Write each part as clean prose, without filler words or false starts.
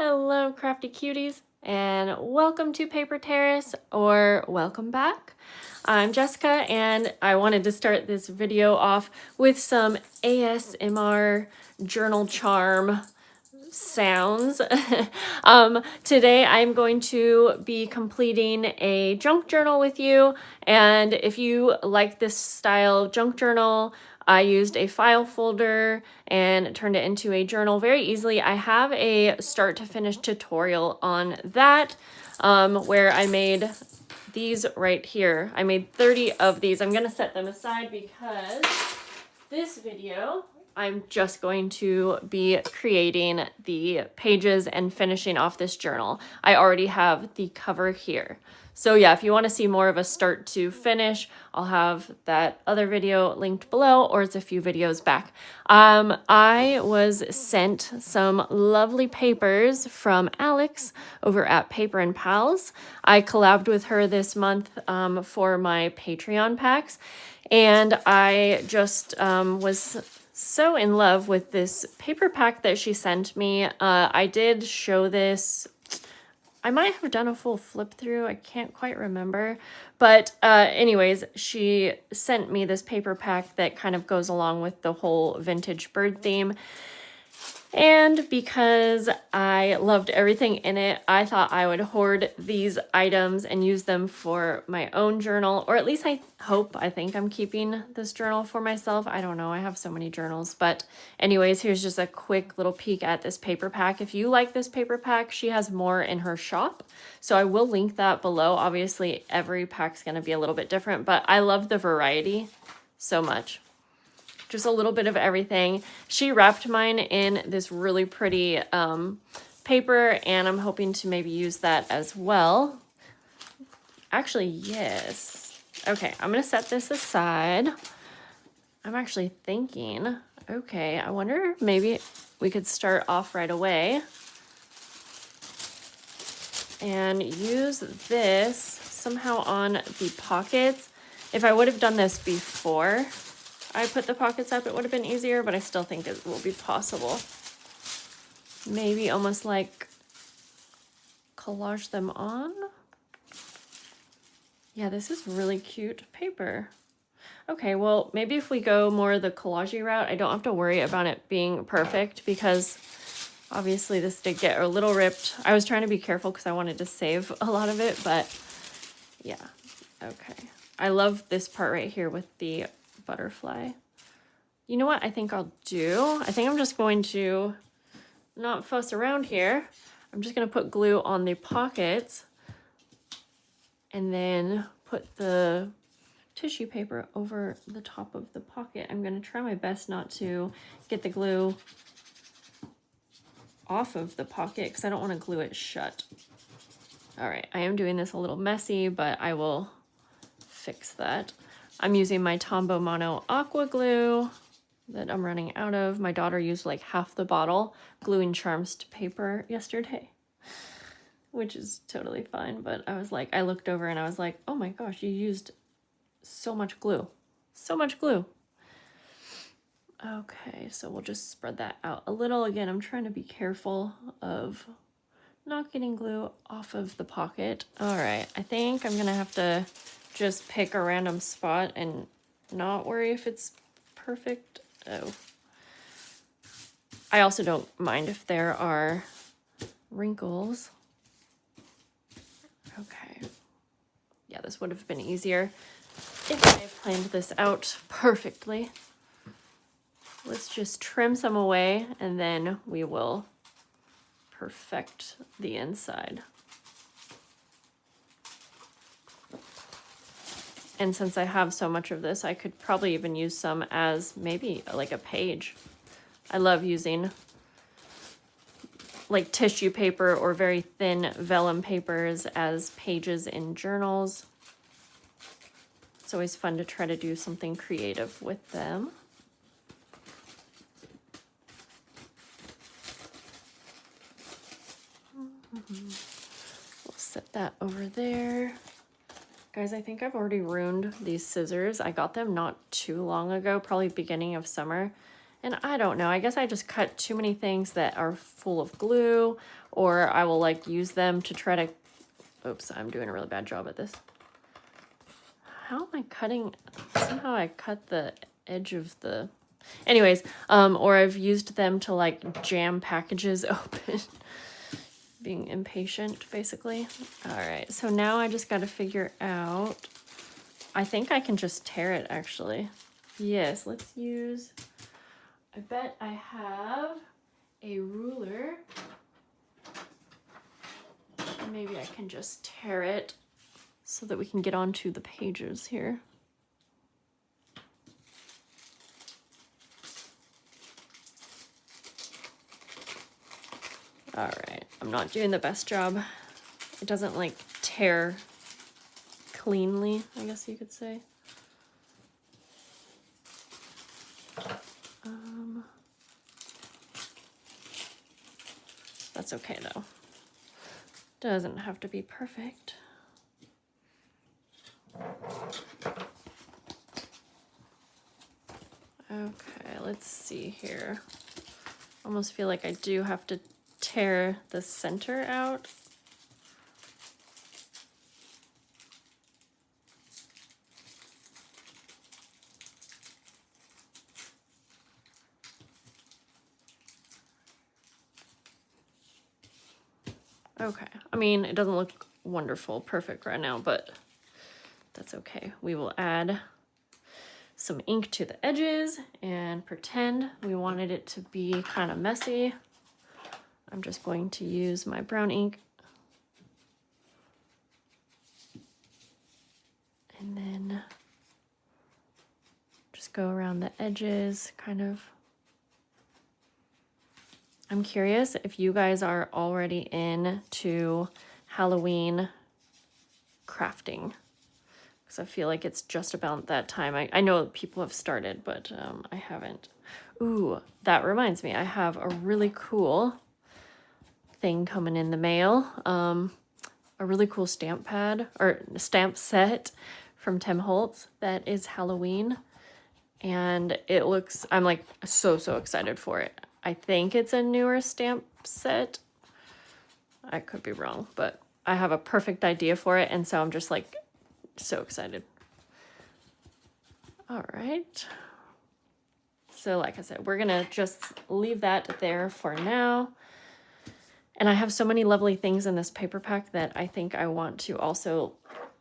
Hello, crafty cuties, and welcome to Paper Terrace, or welcome back. I'm Jessica, and I wanted to start this video off with some ASMR journal charm sounds. Today I'm going to be completing a junk journal with you, and if you like this style junk journal, I used a file folder and turned it into a journal very easily. I have a start to finish tutorial on that where I made these right here. I made 30 of these. I'm gonna set them aside because this video I'm just going to be creating the pages and finishing off this journal. I already have the cover here. So yeah, if you want to see more of a start to finish, I'll have that other video linked below, or it's a few videos back. I was sent some lovely papers from Alex over at Paper and Pals. I collabed with her this month for my Patreon packs, and I just was so in love with this paper pack that she sent me. I did show this. I might have done a full flip through. I can't quite remember. But anyways, she sent me this paper pack that kind of goes along with the whole vintage bird theme. And because I loved everything in it, I thought I would hoard these items and use them for my own journal, or at least I think I'm keeping this journal for myself. I don't know, I have so many journals, but anyways, here's just a quick little peek at this paper pack. If you like this paper pack, she has more in her shop, so I will link that below. Obviously, every pack's gonna be a little bit different, but I love the variety so much. Just a little bit of everything. She wrapped mine in this really pretty paper, and I'm hoping to maybe use that as well. Actually, yes. Okay, I'm gonna set this aside. I'm actually thinking, okay, I wonder if maybe we could start off right away and use this somehow on the pockets. If I would have done this before I put the pockets up, it would have been easier, but I still think it will be possible. Maybe almost like collage them on. Yeah, this is really cute paper. Okay, well, maybe if we go more the collage-y route, I don't have to worry about it being perfect, because obviously this did get a little ripped. I was trying to be careful because I wanted to save a lot of it, but yeah, okay. I love this part right here with the butterfly. You know what I think I'll do? I think I'm just going to not fuss around here. I'm just going to put glue on the pockets and then put the tissue paper over the top of the pocket. I'm going to try my best not to get the glue off of the pocket because I don't want to glue it shut. All right, I am doing this a little messy, but I will fix that. I'm using my Tombow Mono Aqua Glue that I'm running out of. My daughter used like half the bottle gluing charms to paper yesterday, which is totally fine. But I was like, I looked over and I was like, oh my gosh, you used so much glue. So much glue. Okay, so we'll just spread that out a little. Again, I'm trying to be careful of not getting glue off of the pocket. All right, I think I'm gonna have to just pick a random spot and not worry if it's perfect. Oh. I also don't mind if there are wrinkles. Okay. Yeah, this would have been easier if I had planned this out perfectly. Let's just trim some away and then we will perfect the inside. And since I have so much of this, I could probably even use some as maybe like a page. I love using like tissue paper or very thin vellum papers as pages in journals. It's always fun to try to do something creative with them. We'll set that over there. Guys, I think I've already ruined these scissors. I got them not too long ago, probably beginning of summer, And I don't know, I guess I just cut too many things that are full of glue, or I will like use them to try to, oops, I'm doing a really bad job at this. How am I cutting? Somehow I cut the edge of the, anyways, or I've used them to like jam packages open. Being impatient, basically. All right, so now I just got to figure out, I think I can just tear it actually. Yes, let's use, I bet I have a ruler. Maybe I can just tear it so that we can get onto the pages here. All right, I'm not doing the best job. It doesn't like tear cleanly, I guess you could say. That's okay though. Doesn't have to be perfect. Okay, let's see here. Almost feel like I do have to tear the center out. Okay, I mean, it doesn't look wonderful, perfect right now, but that's okay. We will add some ink to the edges and pretend we wanted it to be kind of messy. I'm just going to use my brown ink. And then just go around the edges, kind of. I'm curious if you guys are already into Halloween crafting, because I feel like it's just about that time. I know people have started, but I haven't. Ooh, that reminds me, I have a really cool thing coming in the mail. A really cool stamp pad or stamp set from Tim Holtz that is Halloween. And it looks, I'm like so excited for it. I think it's a newer stamp set. I could be wrong, but I have a perfect idea for it. And so I'm just like so excited. All right. So like I said, we're gonna just leave that there for now. And I have so many lovely things in this paper pack that I think I want to also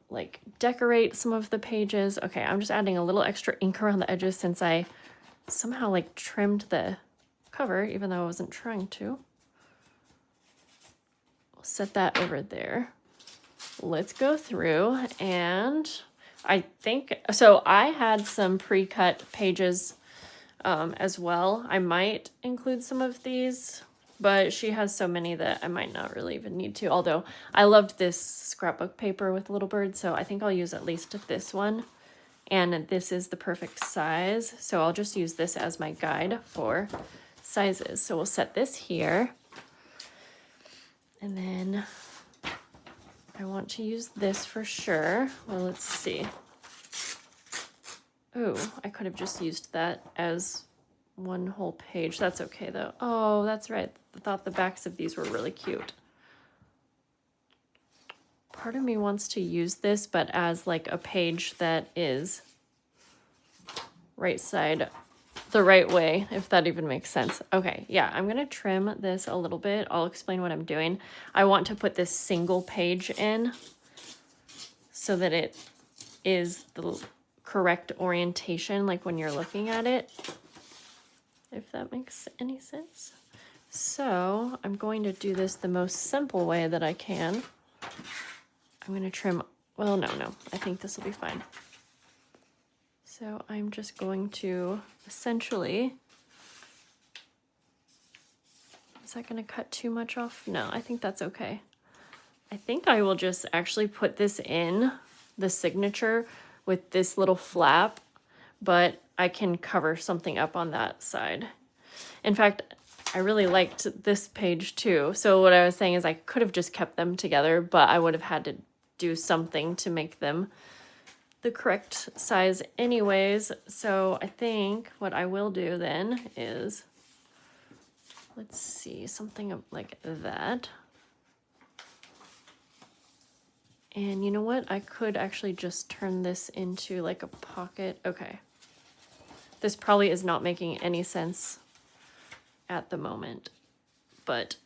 like decorate some of the pages. Okay, I'm just adding a little extra ink around the edges since I somehow like trimmed the cover, even though I wasn't trying to. We'll set that over there. Let's go through, and I think, so I had some pre-cut pages as well. I might include some of these, but she has so many that I might not really even need to, although I loved this scrapbook paper with little birds, so I think I'll use at least this one. And this is the perfect size, so I'll just use this as my guide for sizes. So we'll set this here. And then I want to use this for sure. Well, let's see. Oh, I could have just used that as one whole page. That's okay though. Oh, that's right. I thought the backs of these were really cute. Part of me wants to use this, but as like a page that is right side the right way, if that even makes sense. Okay, yeah, I'm gonna trim this a little bit. I'll explain what I'm doing. I want to put this single page in so that it is the correct orientation, like when you're looking at it, if that makes any sense. So I'm going to do this the most simple way that I can. I'm gonna trim, well, no, I think this will be fine. So I'm just going to essentially, is that going to cut too much off? No, I think that's okay. I think I will just actually put this in the signature with this little flap, but I can cover something up on that side. In fact, I really liked this page too. So what I was saying is I could have just kept them together, but I would have had to do something to make them the correct size anyways. So I think what I will do then is, let's see, something like that. And you know what? I could actually just turn this into like a pocket. Okay. This probably is not making any sense at the moment, but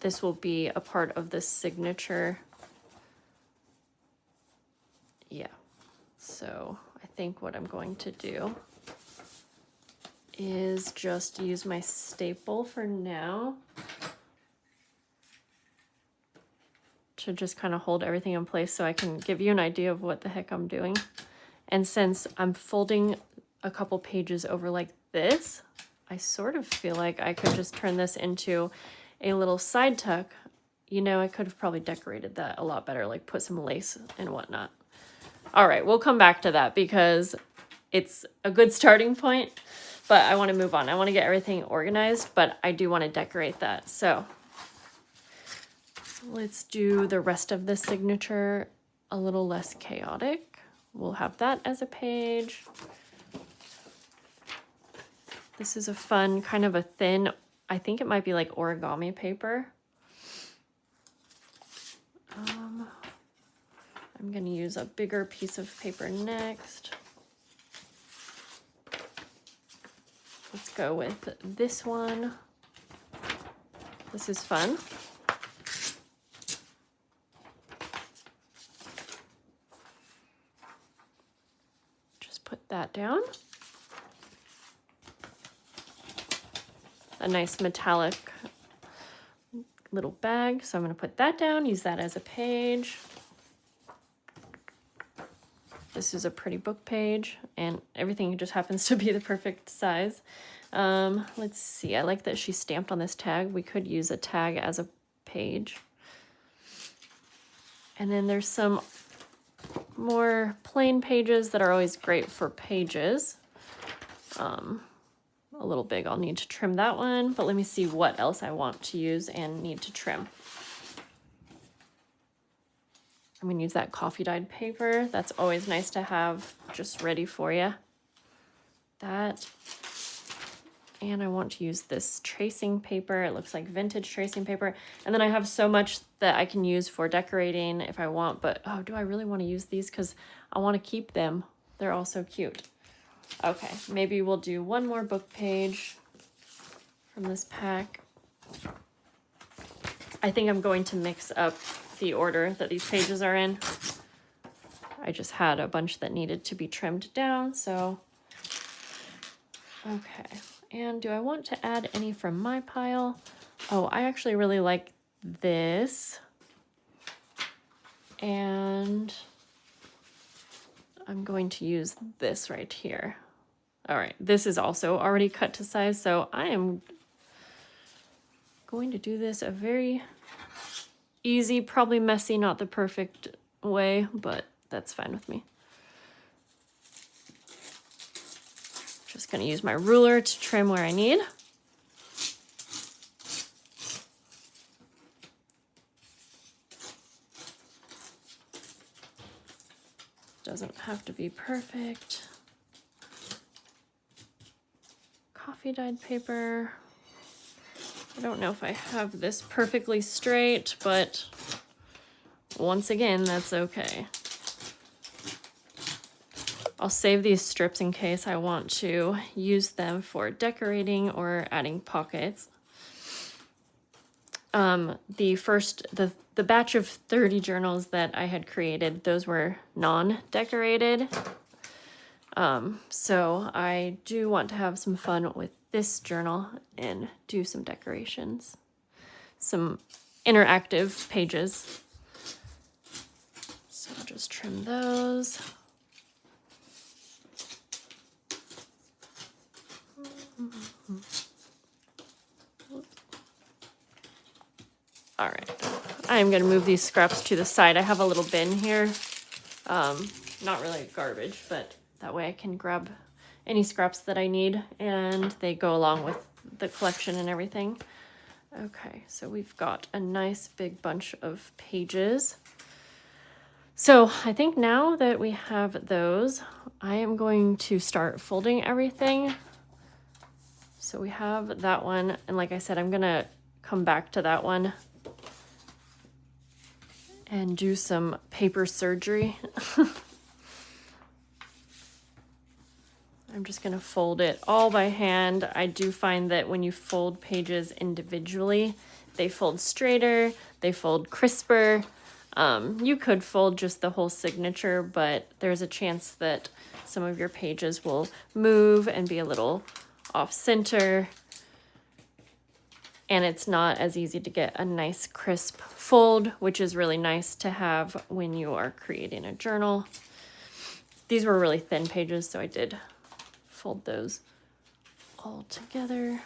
this will be a part of the signature. Yeah. So I think what I'm going to do is just use my staple for now to just kind of hold everything in place so I can give you an idea of what the heck I'm doing. And since I'm folding a couple pages over like this, I sort of feel like I could just turn this into a little side tuck. You know, I could have probably decorated that a lot better, like put some lace and whatnot. All right, we'll come back to that because it's a good starting point, but I want to move on. I want to get everything organized, but I do want to decorate that. So let's do the rest of the signature a little less chaotic. We'll have that as a page. This is a fun, kind of a thin, I think it might be like origami paper. I'm going to use a bigger piece of paper next. Let's go with this one. This is fun. Just put that down. A nice metallic little bag. So I'm going to put that down, use that as a page. This is a pretty book page, and everything just happens to be the perfect size. Let's see, I like that she stamped on this tag. We could use a tag as a page. And then there's some more plain pages that are always great for pages. A little big, I'll need to trim that one, but let me see what else I want to use and need to trim. I'm going to use that coffee dyed paper. That's always nice to have just ready for you. That. And I want to use this tracing paper. It looks like vintage tracing paper. And then I have so much that I can use for decorating if I want, but oh, do I really want to use these? Because I want to keep them. They're all so cute. Okay, maybe we'll do one more book page from this pack. I think I'm going to mix up the order that these pages are in. I just had a bunch that needed to be trimmed down, so. Okay, and do I want to add any from my pile? Oh, I actually really like this. And I'm going to use this right here. All right, this is also already cut to size, so I am going to do this a very easy, probably messy, not the perfect way, but that's fine with me. Just gonna use my ruler to trim where I need. Doesn't have to be perfect. Coffee dyed paper. I don't know if I have this perfectly straight, but once again, that's okay. I'll save these strips in case I want to use them for decorating or adding pockets. The batch of 30 journals that I had created, those were non-decorated. So I do want to have some fun with this journal and do some decorations, some interactive pages. So I'll just trim those. All right, I'm gonna move these scraps to the side. I have a little bin here, not really garbage, but that way I can grab any scraps that I need and they go along with the collection and everything. Okay, so we've got a nice big bunch of pages. So I think now that we have those, I am going to start folding everything. So we have that one, and like I said, I'm gonna come back to that one and do some paper surgery. I'm just gonna fold it all by hand. I do find that when you fold pages individually, they fold straighter, they fold crisper. You could fold just the whole signature, but there's a chance that some of your pages will move and be a little off center. And it's not as easy to get a nice crisp fold, which is really nice to have when you are creating a journal. These were really thin pages, so I did fold those all together.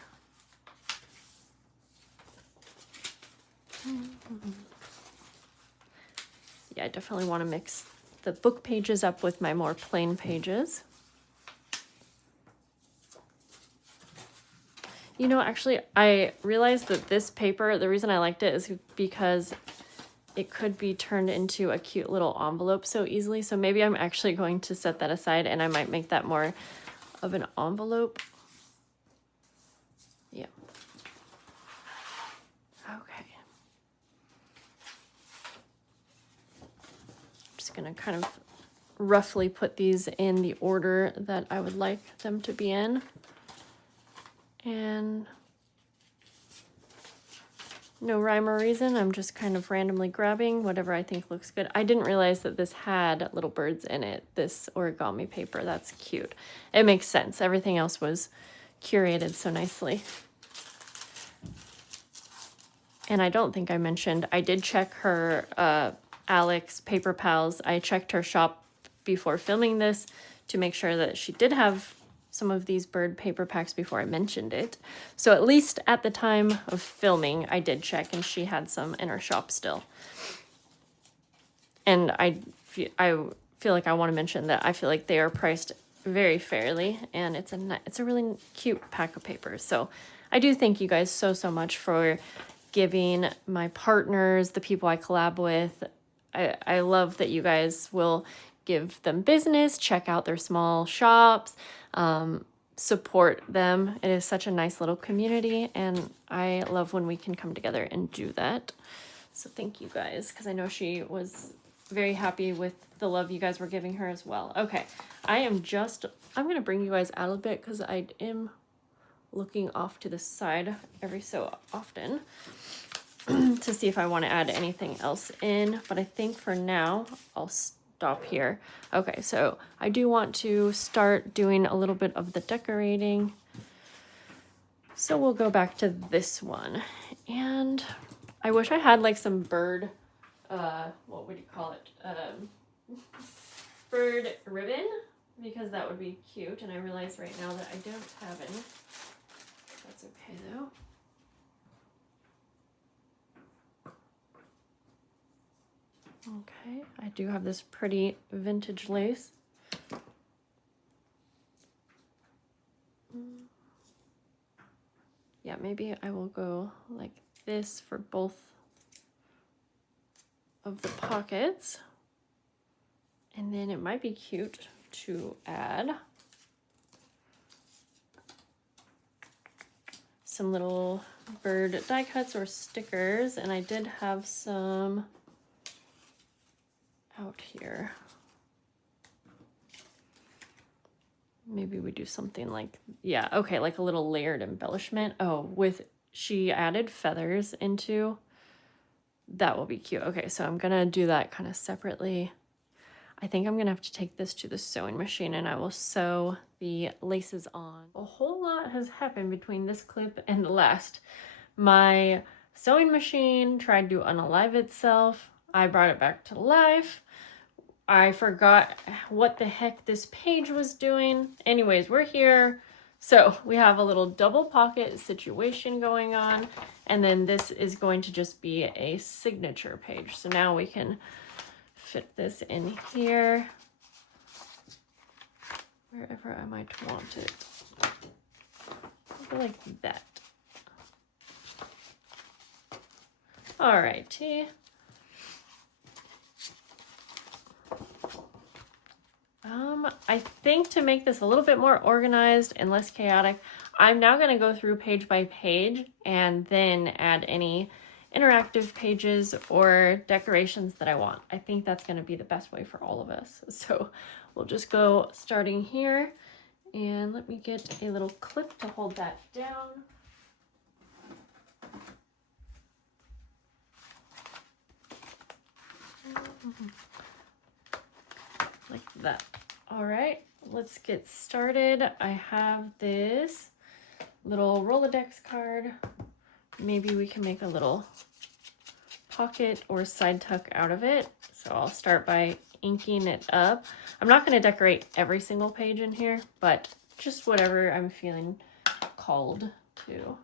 Yeah, I definitely want to mix the book pages up with my more plain pages. You know, actually, I realized that this paper, the reason I liked it is because it could be turned into a cute little envelope so easily. So maybe I'm actually going to set that aside and I might make that more of an envelope. Yeah. Okay. I'm just gonna kind of roughly put these in the order that I would like them to be in. And no rhyme or reason, I'm just kind of randomly grabbing whatever I think looks good. I didn't realize that this had little birds in it, this origami paper. That's cute. It makes sense. Everything else was curated so nicely. And I don't think I mentioned, I did check her, Alex Paper Pals. I checked her shop before filming this to make sure that she did have some of these bird paper packs before I mentioned it. So at least at the time of filming, I did check and she had some in her shop still. And I feel like I want to mention that I feel like they are priced very fairly and it's a really cute pack of papers. So I do thank you guys so much for giving my partners, the people I collab with. I love that you guys will give them business, check out their small shops, support them. It is such a nice little community and I love when we can come together and do that. So thank you guys, because I know she was very happy with the love you guys were giving her as well. Okay, I'm gonna bring you guys out a bit because I am looking off to the side every so often to see if I want to add anything else in, but I think for now I'll stop here. Okay, so I do want to start doing a little bit of the decorating. So we'll go back to this one. And I wish I had like some bird, what would you call it? Bird ribbon, because that would be cute. And I realize right now that I don't have any. That's okay though. Okay, I do have this pretty vintage lace. Yeah, maybe I will go like this for both of the pockets. And then it might be cute to add some little bird die cuts or stickers. And I did have some out here. Maybe we do something like, yeah, okay, like a little layered embellishment. Oh, she added feathers into, that will be cute. Okay, so I'm gonna do that kind of separately. I think I'm gonna have to take this to the sewing machine and I will sew the laces on. A whole lot has happened between this clip and the last. My sewing machine tried to unalive itself. I brought it back to life. I forgot what the heck this page was doing. Anyways, we're here. So we have a little double pocket situation going on. And then this is going to just be a signature page. So now we can fit this in here, wherever I might want it. Like that. Alrighty. I think to make this a little bit more organized and less chaotic, I'm now going to go through page by page and then add any interactive pages or decorations that I want. I think that's going to be the best way for all of us. So we'll just go starting here, and let me get a little clip to hold that down. Like that. All right, let's get started. I have this little Rolodex card. Maybe we can make a little pocket or side tuck out of it. So I'll start by inking it up. I'm not going to decorate every single page in here, but just whatever I'm feeling called to.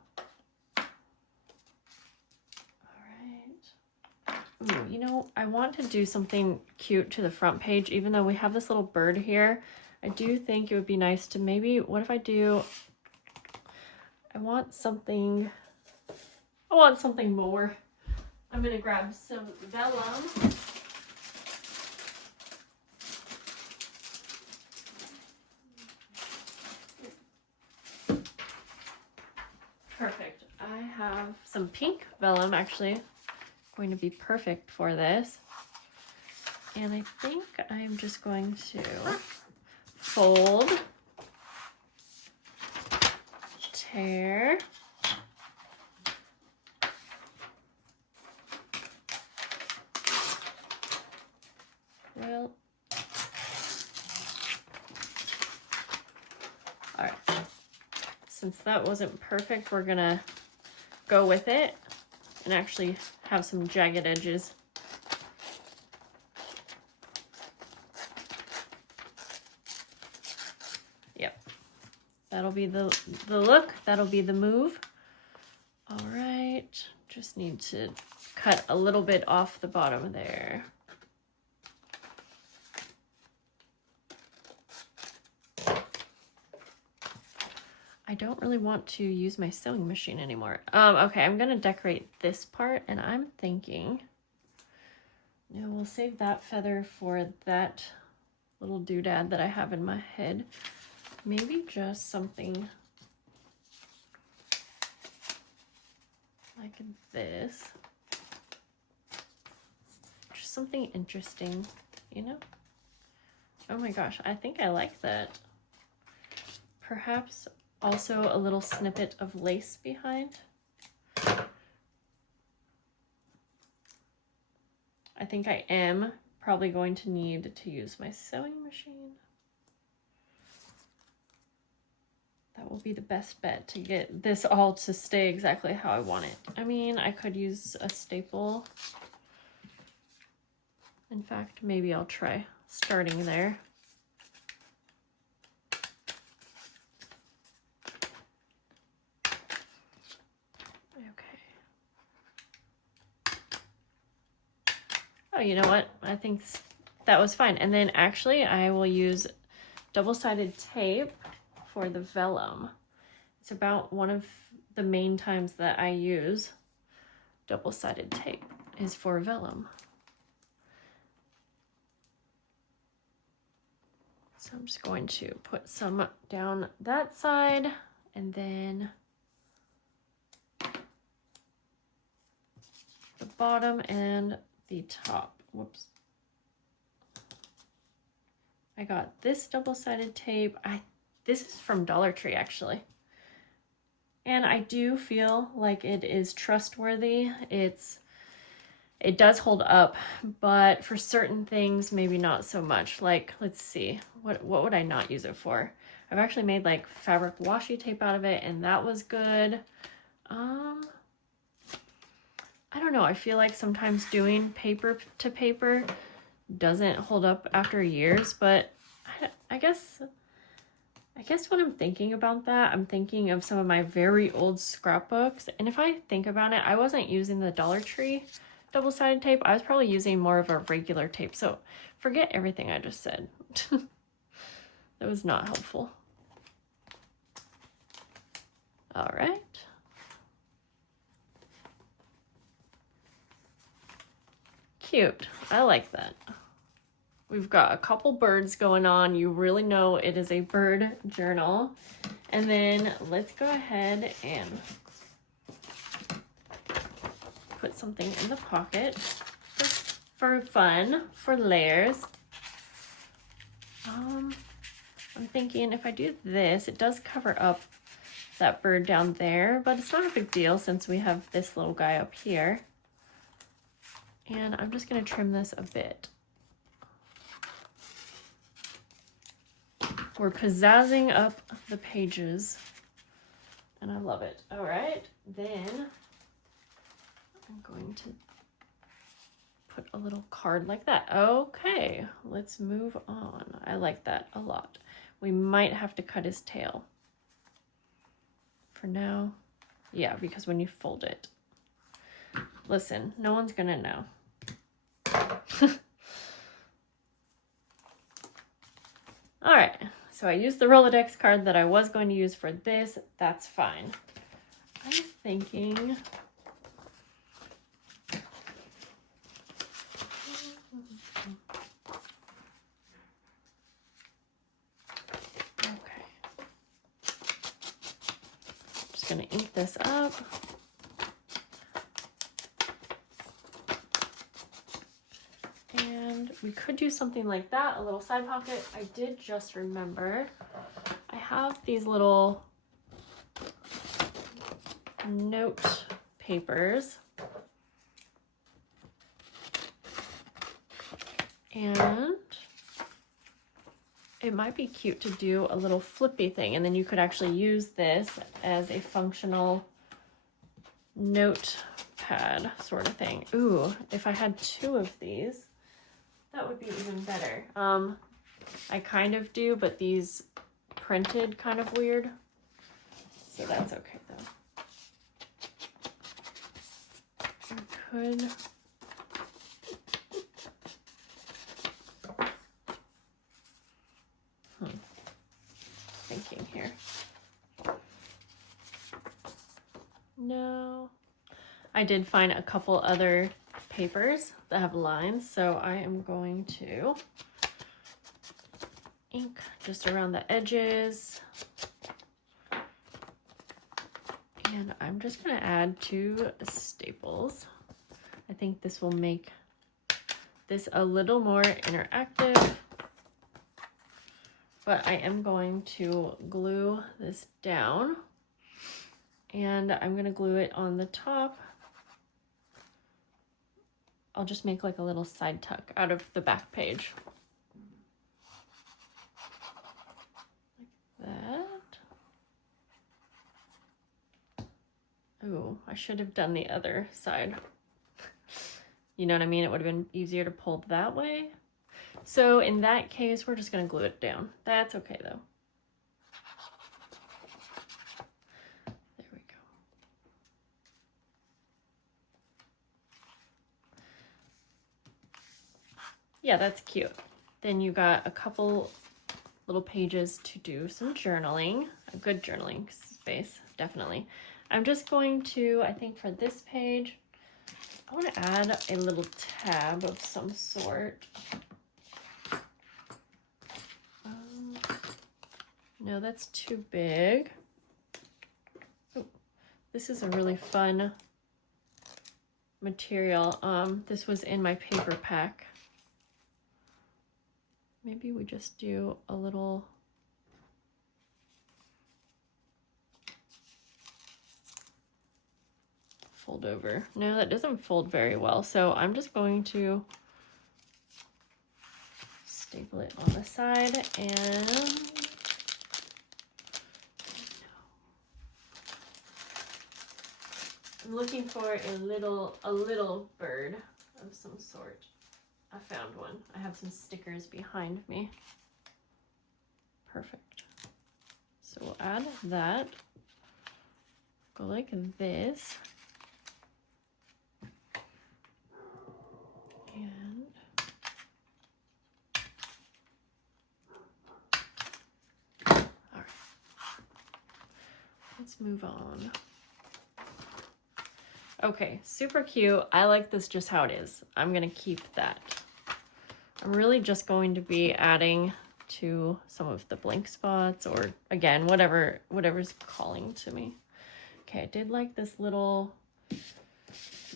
Ooh, you know, I want to do something cute to the front page, even though we have this little bird here. I do think it would be nice to maybe, what if I do, I want something more. I'm going to grab some vellum. Perfect. I have some pink vellum, actually. Going to be perfect for this. And I think I'm just going to fold, tear, well, all right. Since that wasn't perfect, we're gonna go with it and actually have some jagged edges. Yep, that'll be the look, that'll be the move. All right, just need to cut a little bit off the bottom there. I don't really want to use my sewing machine anymore. Okay, I'm gonna decorate this part, and I'm thinking, no, we'll save that feather for that little doodad that I have in my head. Maybe just something like this. Just something interesting, you know? Oh my gosh, I think I like that. Perhaps also a little snippet of lace behind. I think I am probably going to need to use my sewing machine. That will be the best bet to get this all to stay exactly how I want it. I mean, I could use a staple. In fact, maybe I'll try starting there. Oh, you know what? I think that was fine. And then actually I will use double-sided tape for the vellum. It's about one of the main times that I use double-sided tape is for vellum. So I'm just going to put some down that side, and then the bottom and the top. Whoops. I got this double-sided tape. This is from Dollar Tree, actually. And I do feel like it is trustworthy. It does hold up, but for certain things, maybe not so much. Like, let's see, what would I not use it for? I've actually made like fabric washi tape out of it, and that was good. I don't know, I feel like sometimes doing paper to paper doesn't hold up after years, but I guess when I'm thinking about that, I'm thinking of some of my very old scrapbooks, and if I think about it, I wasn't using the Dollar Tree double-sided tape. I was probably using more of a regular tape, so forget everything I just said. That was not helpful. All right. Cute. I like that. we've got a couple birds going on. You really know it is a bird journal. And then let's go ahead and put something in the pocket for fun, for layers. I'm thinking if I do this, it does cover up that bird down there, but it's not a big deal since we have this little guy up here. And I'm just going to trim this a bit. We're pizzazzing up the pages, and I love it. All right, then I'm going to put a little card like that. Okay, let's move on. I like that a lot. We might have to cut his tail. For now, yeah, because when you fold it, listen, no one's gonna know. All right, so I used the Rolodex card that I was going to use for this. That's fine. I'm thinking gonna ink this up. And we could do something like that, a little side pocket. I did just remember I have these little note papers. And it might be cute to do a little flippy thing, and then you could actually use this as a functional notepad sort of thing. Ooh, if I had 2 of these, that would be even better. I kind of do, but these printed kind of weird, so that's okay though. I could thinking here. No. I did find a couple other papers that have lines, so I am going to ink just around the edges. And I'm just going to add 2 staples. I think this will make this a little more interactive. But I am going to glue this down, and I'm going to glue it on the top. I'll just make like a little side tuck out of the back page. Like that. Ooh, I should have done the other side. You know what I mean? It would have been easier to pull that way. So in that case, we're just going to glue it down. That's okay though. There we go. Yeah, that's cute. Then you got a couple little pages to do some journaling, a good journaling space, definitely. I'm just going to, I think for this page, I want to add a little tab of some sort. No, that's too big. Oh, this is a really fun material. This was in my paper pack. Maybe we just do a little fold over. No, that doesn't fold very well. So I'm just going to staple it on the side, and I'm looking for a little bird of some sort. I found one. I have some stickers behind me. Perfect. So we'll add that. Go like this. And all right. Let's move on. Okay, super cute. I like this just how it is. I'm gonna keep that. I'm really just going to be adding to some of the blank spots, or again, whatever's calling to me. Okay, I did like this little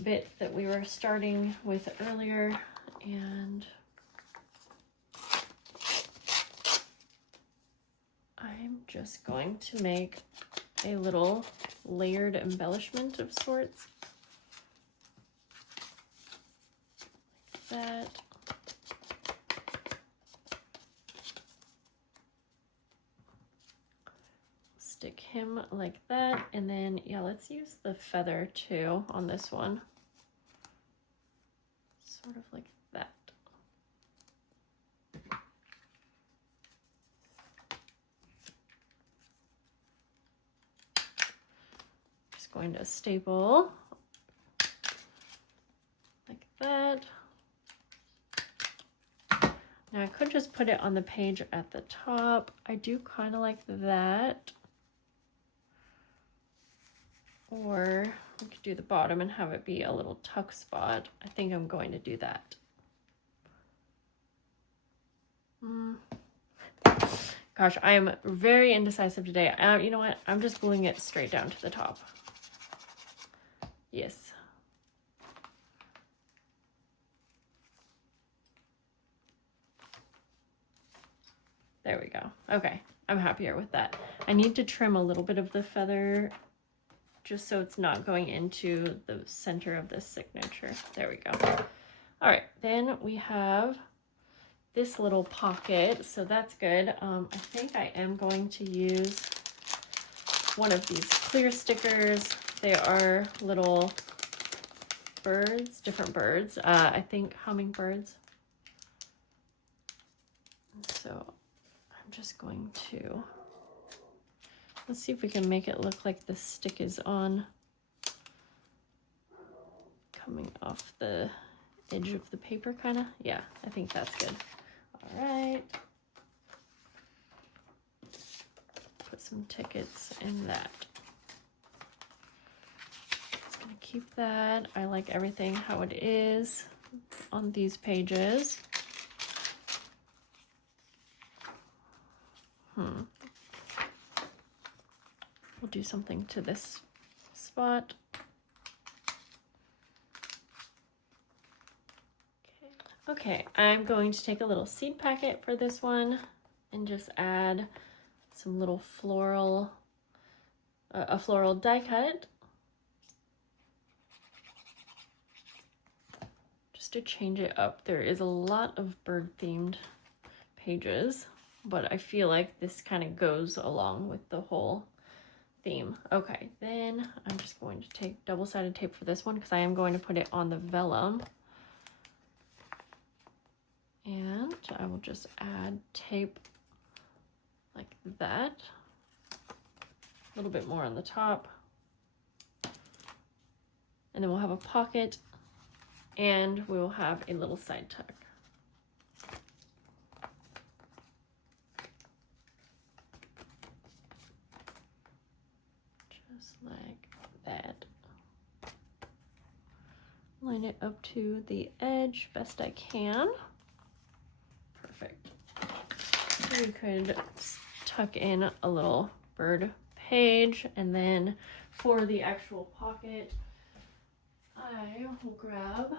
bit that we were starting with earlier, and I'm just going to make a little layered embellishment of sorts. Like that. Stick him like that, and then yeah, let's use the feather too on this one. Sort of like that. Just going to staple like that. Now I could just put it on the page at the top. I do kind of like that. Or we could do the bottom and have it be a little tuck spot. I think I'm going to do that. Gosh, I am very indecisive today. You know what? I'm just gluing it straight down to the top. Yes. There we go. Okay, I'm happier with that. I need to trim a little bit of the feather just so it's not going into the center of this signature. There we go. All right, then we have this little pocket, so that's good. I think I am going to use one of these clear stickers. They are little birds, different birds. I think hummingbirds. So I'm just going to, let's see if we can make it look like the stick is on, coming off the edge of the paper kind of. Yeah, I think that's good. All right. Put some tickets in that. Just gonna keep that. I like everything how it is on these pages. We'll do something to this spot. Okay, I'm going to take a little seed packet for this one and just add some little floral, a floral die cut. Just to change it up. There is a lot of bird themed pages, but I feel like this kind of goes along with the whole theme. Okay, then I'm just going to take double-sided tape for this one because I am going to put it on the vellum. And I will just add tape like that. A little bit more on the top. And then we'll have a pocket and we will have a little side tuck. Just like that. Line it up to the edge best I can. Perfect. We could tuck in a little bird page, and then for the actual pocket, I will grab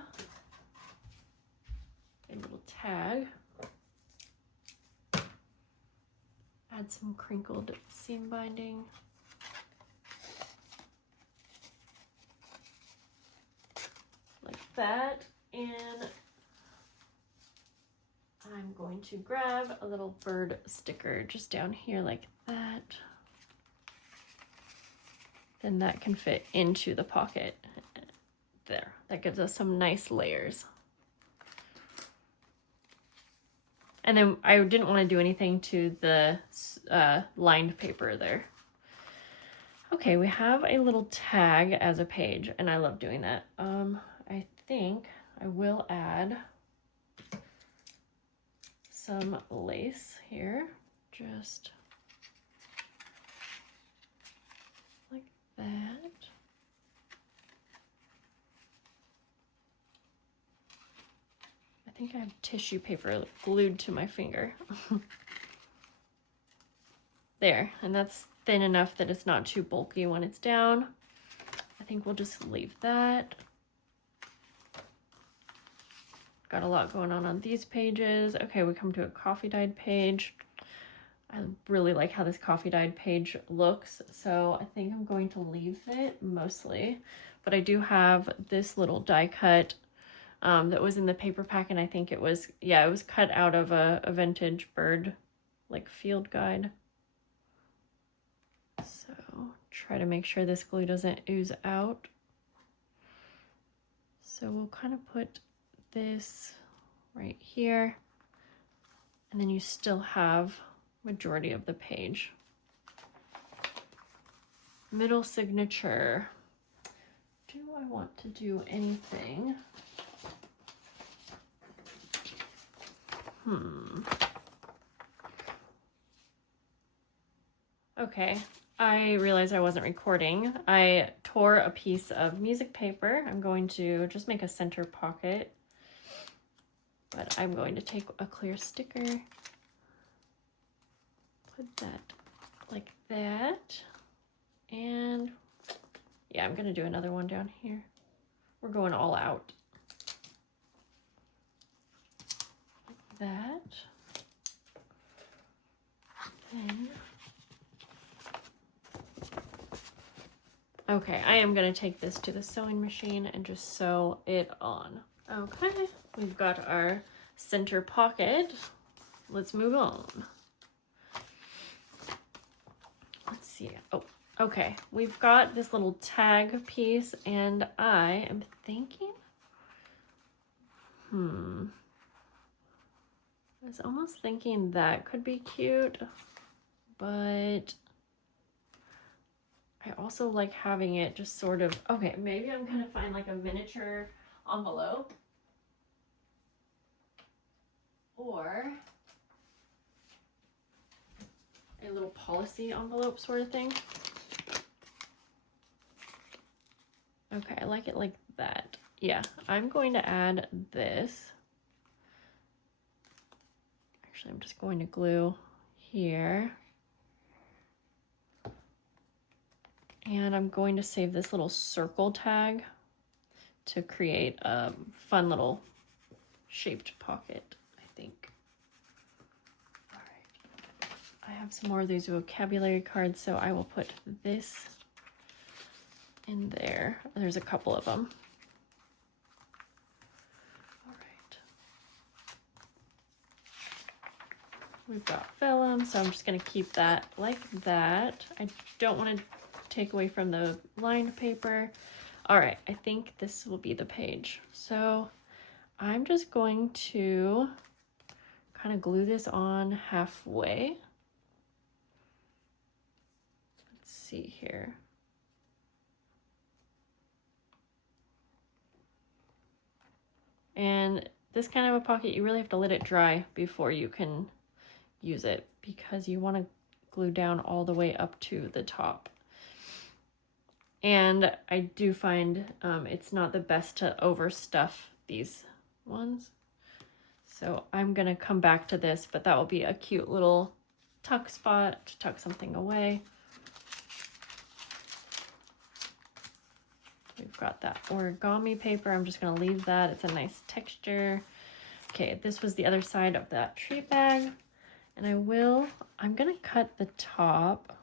a little tag, add some crinkled seam binding, like that, and I'm going to grab a little bird sticker just down here like that. Then that can fit into the pocket. There, that gives us some nice layers. And then I didn't want to do anything to the lined paper there. Okay, we have a little tag as a page, and I love doing that. I think I will add some lace here, just like that. I think I have tissue paper glued to my finger. There, and that's thin enough that it's not too bulky when it's down. I think we'll just leave that. Got a lot going on these pages. Okay, we come to a coffee dyed page. I really like how this coffee dyed page looks, so I think I'm going to leave it mostly. But I do have this little die cut that was in the paper pack, and I think it was, yeah, it was cut out of a vintage bird, like field guide. So try to make sure this glue doesn't ooze out. So we'll kind of put this right here, and then you still have majority of the page. Middle signature. Do I want to do anything? Okay, I realized I wasn't recording. I tore a piece of music paper. I'm going to just make a center pocket, but I'm going to take a clear sticker, put that like that, and yeah, I'm gonna do another one down here. We're going all out. Like that. Then, okay, I am gonna take this to the sewing machine and just sew it on. Okay, we've got our center pocket. Let's move on. Let's see. Oh, okay. We've got this little tag piece, and I am thinking, I was almost thinking that could be cute, but I also like having it just sort of, okay, maybe I'm gonna find like a miniature envelope or a little policy envelope sort of thing. Okay, I like it like that. Yeah, I'm going to add this. Actually, I'm just going to glue here. And I'm going to save this little circle tag to create a fun little shaped pocket, I think. All right. I have some more of these vocabulary cards, so I will put this in there. There's a couple of them. All right. We've got vellum, so I'm just going to keep that like that. I don't want to take away from the lined paper. All right, I think this will be the page. So I'm just going to kind of glue this on halfway. Let's see here. And this kind of a pocket, you really have to let it dry before you can use it, because you want to glue down all the way up to the top. And I do find it's not the best to overstuff these ones. So I'm gonna come back to this, but that will be a cute little tuck spot to tuck something away. We've got that origami paper. I'm just gonna leave that. It's a nice texture. Okay, this was the other side of that treat bag. And I'm gonna cut the top.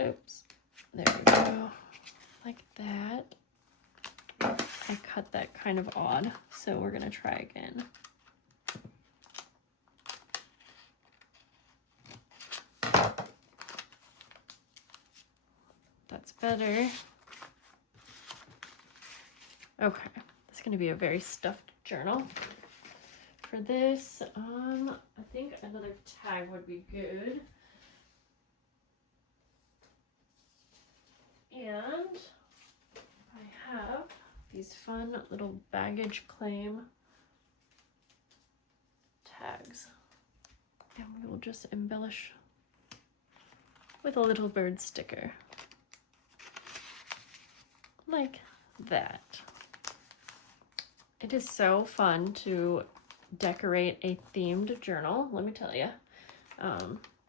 Oops, there we go, like that. I cut that kind of odd, so we're gonna try again. That's better. Okay, this is gonna be a very stuffed journal. For this, I think another tag would be good. And I have these fun little baggage claim tags. And we will just embellish with a little bird sticker. Like that. It is so fun to decorate a themed journal, let me tell you.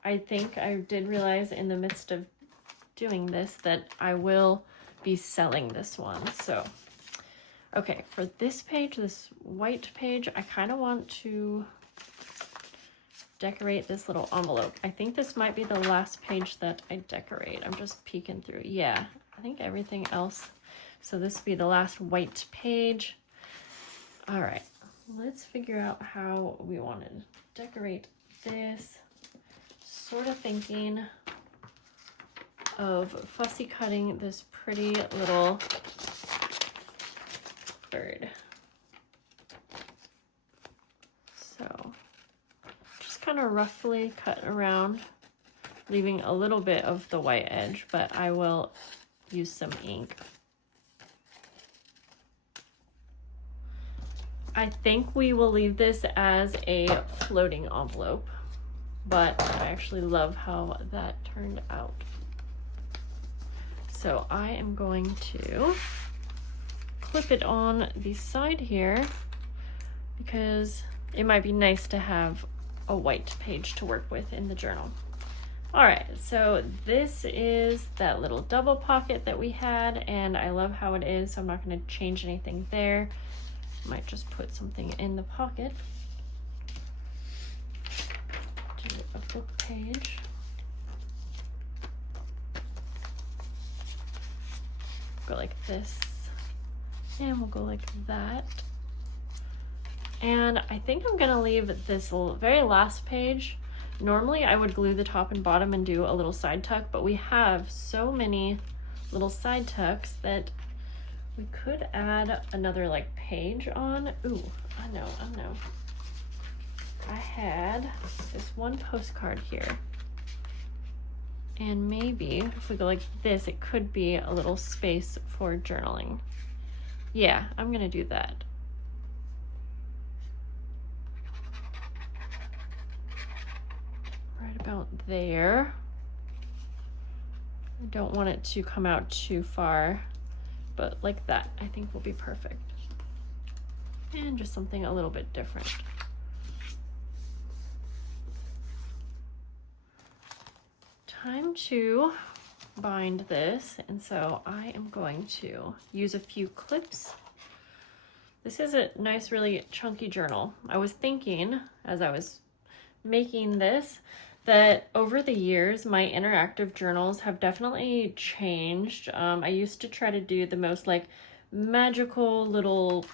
I think I did realize in the midst of doing this that I will be selling this one. So, okay, for this page, this white page, I kind of want to decorate this little envelope. I think this might be the last page that I decorate. I'm just peeking through. Yeah, I think everything else. So this will be the last white page. All right, let's figure out how we want to decorate this. Sort of thinking of fussy cutting this pretty little bird. So just kind of roughly cut around, leaving a little bit of the white edge, but I will use some ink. I think we will leave this as a floating envelope, but I actually love how that turned out. So I am going to clip it on the side here because it might be nice to have a white page to work with in the journal. All right, so this is that little double pocket that we had, and I love how it is, so I'm not going to change anything there. Might just put something in the pocket. Do a book page. Go like this, and we'll go like that. And I think I'm gonna leave this very last page. Normally I would glue the top and bottom and do a little side tuck, but we have so many little side tucks that we could add another like page on. Ooh, I know. I had this one postcard here. And maybe if we go like this, it could be a little space for journaling. Yeah, I'm gonna do that. Right about there. I don't want it to come out too far, but like that, I think will be perfect. And just something a little bit different. Time to bind this, and so I am going to use a few clips. This is a nice, really chunky journal. I was thinking as I was making this that over the years my interactive journals have definitely changed. I used to try to do the most like magical little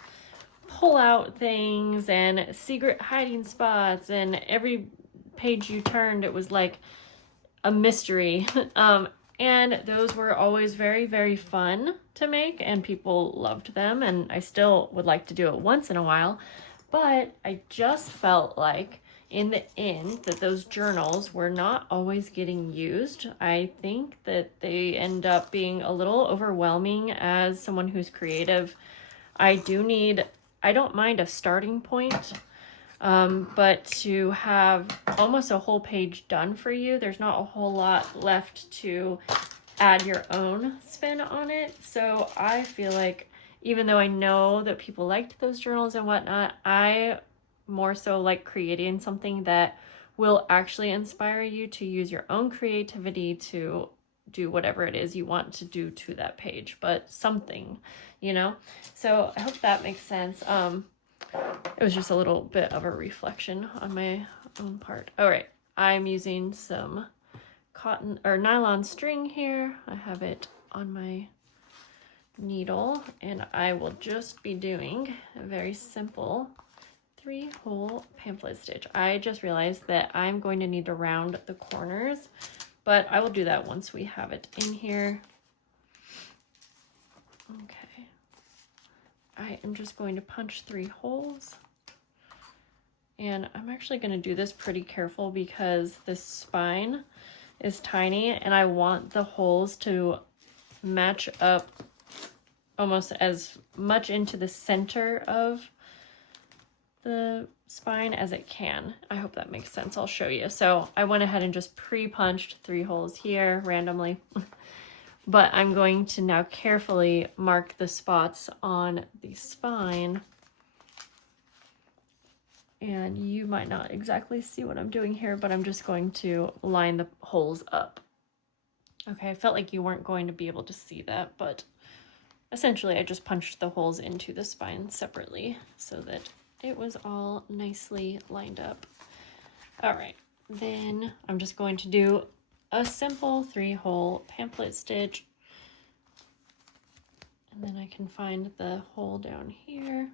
pull out things and secret hiding spots, and every page you turned it was like a mystery. And those were always very, very fun to make, and people loved them, and I still would like to do it once in a while. But I just felt like in the end that those journals were not always getting used. I think that they end up being a little overwhelming as someone who's creative. I don't mind a starting point, but to have almost a whole page done for you, there's not a whole lot left to add your own spin on it. So I feel like even though I know that people liked those journals and whatnot, I more so like creating something that will actually inspire you to use your own creativity to do whatever it is you want to do to that page, but something, you know? So I hope that makes sense. It was just a little bit of a reflection on my own part. All right, I'm using some cotton or nylon string here. I have it on my needle, and I will just be doing a very simple 3-hole pamphlet stitch. I just realized that I'm going to need to round the corners, but I will do that once we have it in here. Okay. I am just going to punch 3 holes, and I'm actually going to do this pretty careful because this spine is tiny and I want the holes to match up almost as much into the center of the spine as it can. I hope that makes sense. I'll show you. So I went ahead and just pre-punched 3 holes here randomly. but I'm going to now carefully mark the spots on the spine. And you might not exactly see what I'm doing here, but I'm just going to line the holes up. Okay, I felt like you weren't going to be able to see that, but essentially I just punched the holes into the spine separately so that it was all nicely lined up. All right, then I'm just going to do a simple 3-hole pamphlet stitch. And then I can find the hole down here.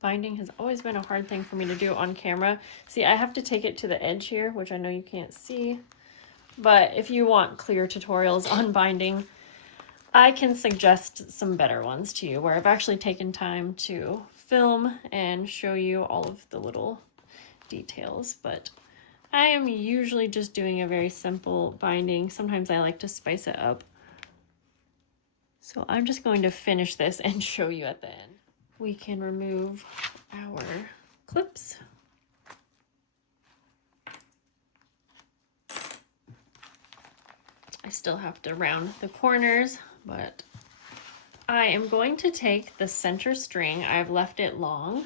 Binding has always been a hard thing for me to do on camera. See, I have to take it to the edge here, which I know you can't see. But if you want clear tutorials on binding, I can suggest some better ones to you where I've actually taken time to film and show you all of the little details. But I am usually just doing a very simple binding. Sometimes I like to spice it up. So I'm just going to finish this and show you at the end. We can remove our clips. I still have to round the corners, but I am going to take the center string. I've left it long,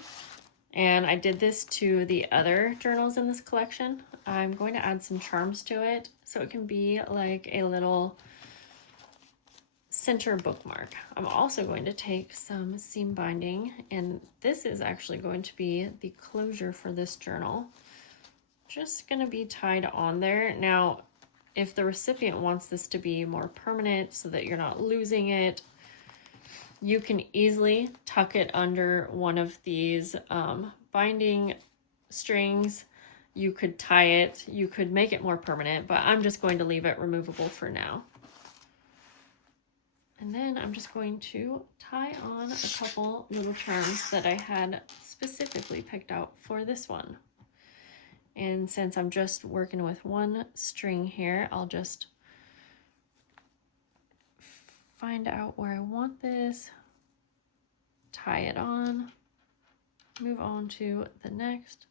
and I did this to the other journals in this collection. I'm going to add some charms to it so it can be like a little center bookmark. I'm also going to take some seam binding, and this is actually going to be the closure for this journal. Just going to be tied on there. Now, if the recipient wants this to be more permanent so that you're not losing it, you can easily tuck it under one of these binding strings. You could tie it, you could make it more permanent, but I'm just going to leave it removable for now. And then I'm just going to tie on a couple little charms that I had specifically picked out for this one. And since I'm just working with one string here, I'll just find out where I want this, tie it on, move on to the next.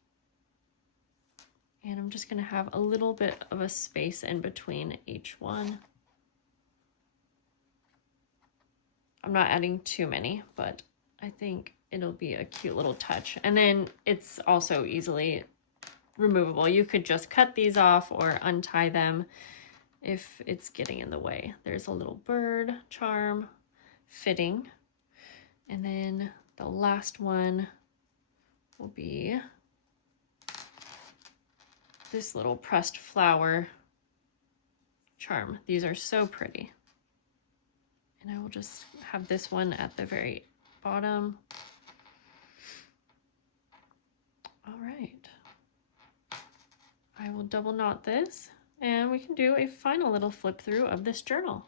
And I'm just going to have a little bit of a space in between each one. I'm not adding too many, but I think it'll be a cute little touch. And then it's also easily removable. You could just cut these off or untie them if it's getting in the way. There's a little bird charm fitting. And then the last one will be this little pressed flower charm. These are so pretty. And I will just have this one at the very bottom. All right. I will double knot this, and we can do a final little flip through of this journal.